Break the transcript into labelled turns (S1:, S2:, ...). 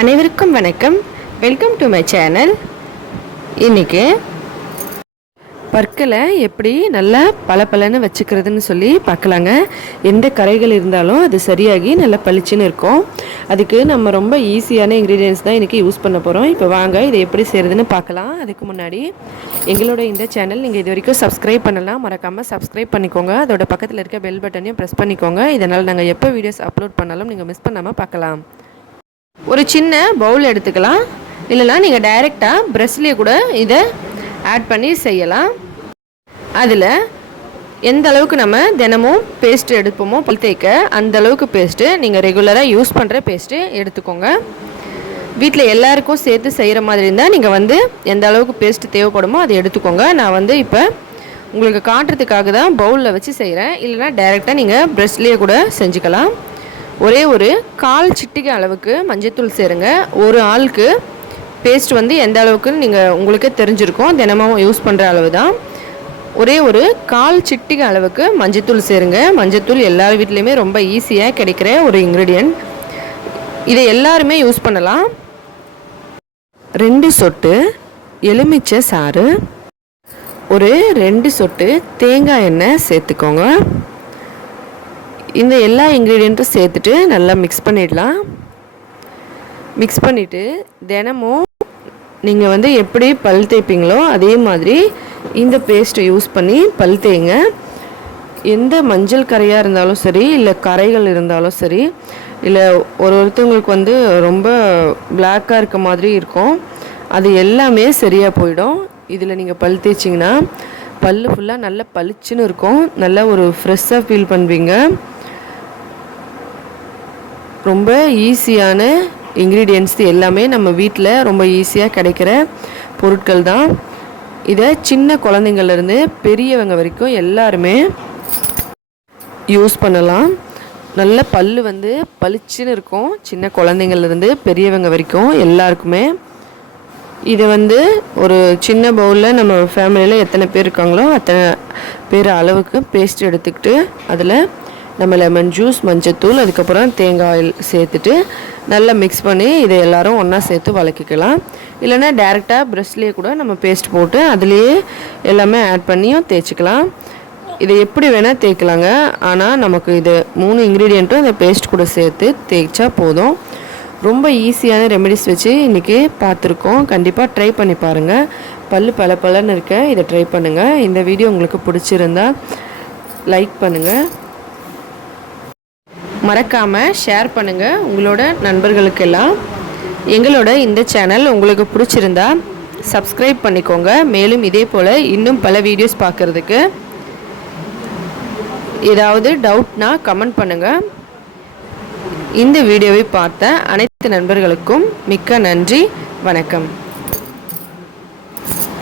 S1: அனைவருக்கும் வணக்கம். Welcome to my channel இன்றைக்கி பற்களை எப்படி நல்லா பளபளன்னு வச்சுக்கிறதுன்னு சொல்லி பார்க்கலாங்க. எந்த கரைகள் இருந்தாலும் அது சரியாகி நல்லா பளிச்சுன்னு இருக்கும். அதுக்கு நம்ம ரொம்ப ஈஸியான இன்க்ரீடியன்ஸ் தான் இன்றைக்கி யூஸ் பண்ண போகிறோம் இப்போ வாங்க இதை எப்படி செய்கிறதுன்னு பார்க்கலாம். அதுக்கு முன்னாடி எங்களோட இந்த சேனல் நீங்கள் இது வரைக்கும் சப்ஸ்கிரைப் பண்ணலாம். மறக்காமல் சப்ஸ்கிரைப் பண்ணிக்கோங்க. அதோட பக்கத்தில் இருக்க பெல் பட்டனையும் ப்ரெஸ் பண்ணிக்கோங்க. இதனால் நாங்கள் எப்போ வீடியோஸ் அப்லோட் பண்ணாலும் நீங்கள் மிஸ் பண்ணாமல் பார்க்கலாம். ஒரு சின்ன பவுல் எடுத்துக்கலாம். இல்லைனா நீங்கள் டைரெக்டாக ப்ரெஷ்லேயே கூட இதை ஆட் பண்ணி செய்யலாம். அதில் எந்த அளவுக்கு நம்ம தினமும் பேஸ்ட்டு எடுப்போமோ பல் தேய்க்க அந்த அளவுக்கு பேஸ்ட்டு நீங்கள் ரெகுலராக யூஸ் பண்ணுற பேஸ்ட்டு எடுத்துக்கோங்க. வீட்டில் எல்லாருக்கும் சேர்த்து செய்கிற மாதிரி இருந்தால் நீங்கள் வந்து எந்த அளவுக்கு பேஸ்ட்டு தேவைப்படுமோ அதை எடுத்துக்கோங்க. நான் வந்து இப்போ உங்களுக்கு காட்டுறதுக்காக தான் பவுலில் வச்சு செய்கிறேன் இல்லைனா டைரெக்டாக நீங்கள் ப்ரெஷ்லேயே கூட செஞ்சுக்கலாம். ஒரே ஒரு கால் சிட்டிகை அளவுக்கு மஞ்சத்தூள் சேருங்க. ஒரு ஆளுக்கு பேஸ்ட் வந்து எந்த அளவுக்குன்னு நீங்கள் உங்களுக்கே தெரிஞ்சிருக்கும். தினமும் யூஸ் பண்ணுற அளவு தான் ஒரே ஒரு கால் சிட்டிகை அளவுக்கு மஞ்சத்தூள் சேருங்க. மஞ்சத்தூள் எல்லார் வீட்லேயுமே ரொம்ப ஈஸியாக கிடைக்கிற ஒரு இன்க்ரீடியன்ட் இதை எல்லாருமே யூஸ் பண்ணலாம். ரெண்டு சொட்டு எலுமிச்சை சாறு. ஒரு ரெண்டு சொட்டு தேங்காய் எண்ணெய் சேர்த்துக்கோங்க. இந்த எல்லா இன்க்ரீடியண்ட்டும் சேர்த்துட்டு நல்லா மிக்ஸ் பண்ணிடலாம். மிக்ஸ் பண்ணிவிட்டு தினமும் நீங்கள் வந்து எப்படி பல் தேய்ப்பீங்களோ அதே மாதிரி இந்த பேஸ்ட்டை யூஸ் பண்ணி பல் தேய்ங்க. எந்த மஞ்சள் கரையாக இருந்தாலும் சரி இல்லை கரைகள் இருந்தாலும் சரி இல்லை ஒரு ஒருத்தவங்களுக்கு வந்து ரொம்ப பிளாக்காக இருக்க மாதிரி இருக்கும் அது எல்லாமே சரியாக போயிடும். இதில் நீங்கள் பல் தேய்ச்சிங்கன்னா பல் ஃபுல்லாக நல்லா பளிச்சுன்னு இருக்கும். நல்லா ஒரு ஃப்ரெஷ்ஷாக ஃபீல் பண்ணுவீங்க. ரொம்ப ஈஸியான இன்க்ரீடியன்ஸ் எல்லாமே நம்ம வீட்டில் ரொம்ப ஈஸியாக கிடைக்கிற பொருட்கள் தான் இதை சின்ன குழந்தைங்கள்லேருந்து பெரியவங்க வரைக்கும் எல்லாருமே யூஸ் பண்ணலாம். நல்ல பல் வந்து பளிச்சுன்னு இருக்கும். சின்ன குழந்தைங்கள்லேருந்து பெரியவங்க வரைக்கும் எல்லாருக்குமே. இதை வந்து ஒரு சின்ன பவுலில் நம்ம ஃபேமிலியில் எத்தனை பேர் இருக்காங்களோ அத்தனை பேர் அளவுக்கு பேஸ்ட் எடுத்துக்கிட்டு அதில் நம்ம லெமன் ஜூஸ் மஞ்சத்தூள் அதுக்கப்புறம் தேங்காய் ஆயில் சேர்த்துட்டு நல்லா மிக்ஸ் பண்ணி இதை எல்லோரும் ஒன்றா சேர்த்து வளர்க்கிக்கலாம் இல்லைன்னா டேரெக்டாக ப்ரெஷ்லேயே கூட நம்ம பேஸ்ட் போட்டு அதுலேயே எல்லாமே ஆட் பண்ணியும் தேய்ச்சிக்கலாம். இதை எப்படி வேணால் தேய்க்கலாங்க. ஆனால் நமக்கு இது மூணு இன்க்ரீடியண்ட்டும் இந்த பேஸ்ட் கூட சேர்த்து தேய்ச்சா போதும். ரொம்ப ஈஸியான ரெமெடிஸ் வச்சு இன்றைக்கி பார்த்துருக்கோம். கண்டிப்பாக ட்ரை பண்ணி பாருங்கள் பல் பல பலன்னு இருக்க இதை ட்ரை பண்ணுங்கள் இந்த வீடியோ உங்களுக்கு பிடிச்சிருந்தா லைக் பண்ணுங்கள் மறக்காமல் ஷேர் பண்ணுங்கள் உங்களோட நண்பர்களுக்கெல்லாம். எங்களோட இந்த சேனல் உங்களுக்கு பிடிச்சிருந்தா சப்ஸ்கிரைப் பண்ணிக்கோங்க. மேலும் இதே போல் இன்னும் பல வீடியோஸ் பார்க்குறதுக்கு. ஏதாவது டவுட்னா கமெண்ட் பண்ணுங்கள் இந்த வீடியோவை பார்த்த அனைத்து நண்பர்களுக்கும் மிக்க நன்றி. வணக்கம்.